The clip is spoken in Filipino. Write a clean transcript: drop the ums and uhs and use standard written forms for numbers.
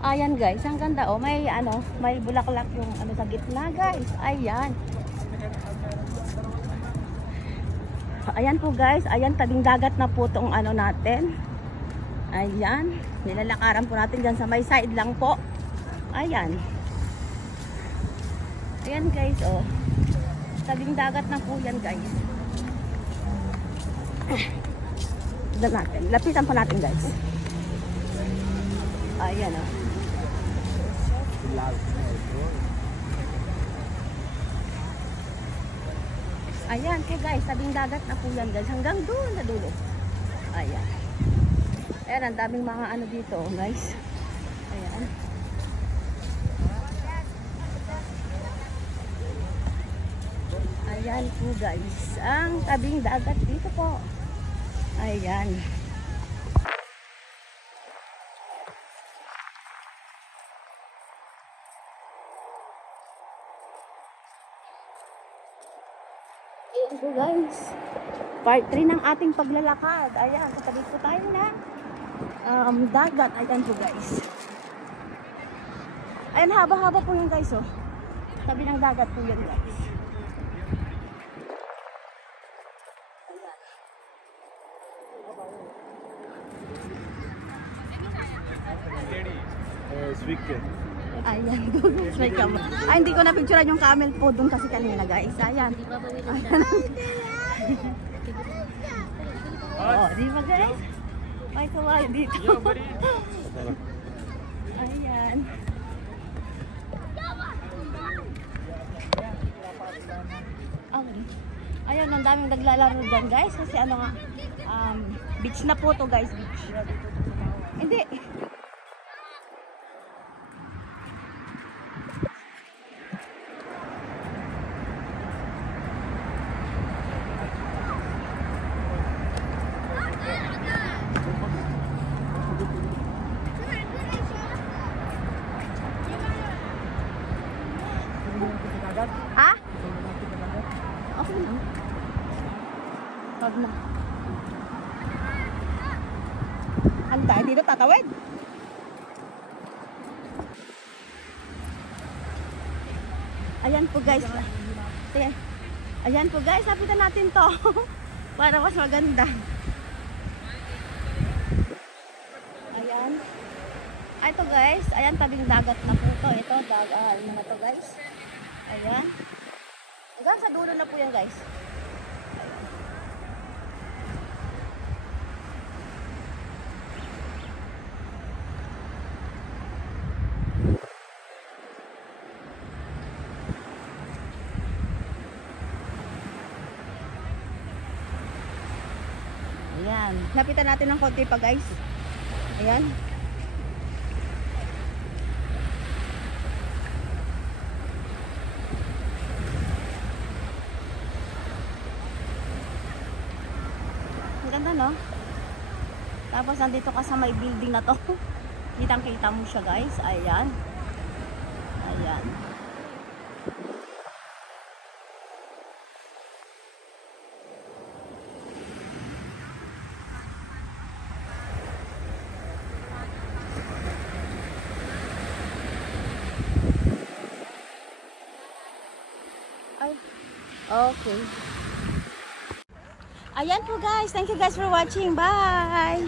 Ayan guys, ang ganda oh. May ano, may bulaklak yung ano sa gitna guys. Ayan. Ayan po guys, ayan tabing dagat na po tong ano natin. Ayan, nilalakaran po natin dyan sa may side lang po. Ayan. Ayan guys oh. Tabing dagat na po yan guys. Natin. Lapitan po natin guys. Ayan oh. Ayan po guys, tabing dagat na po yan guys. Hanggang doon na dulo. Ayan. Ayan, ang daming mga ano dito guys. Ayan. Ayan po guys, ang tabing dagat dito po. Ayan. Ayan po guys, part 3 ng ating paglalakad. Ayan, katabi po tayo na dagat. Ayan po guys. Ayan, haba-haba po yun guys oh. Tabi ng dagat po yun guys. Ayan, may camel. Ay, hindi ko na-picturean yung camel po doon kasi kanina guys. Ayan. Ayan. Oh, di ba guys? May kawayo dito. Ayan. Okay. Ayan, ang daming naglalaro dyan guys. Kasi ano nga, beach na po to guys. Beach. Hindi. Ha? Okay lang. Wag na. Ano tayo dito tatawid? Ayan po guys. Ayan po guys, lapitan natin to. Para mas maganda. Ayan. Ay to guys, ayan tabing dagat na po to. Ito, dagat na to guys. Ayan. Hanggang sa dulo na po yan guys. Ayan. Lapitan natin ng konti pa guys. Ayan. Ganda no? Tapos nandito ka sa may building na to. Kitang-kita mo siya guys. Ayan. Ayan. Ay. Okay. Ayan po guys. Thank you guys for watching. Bye!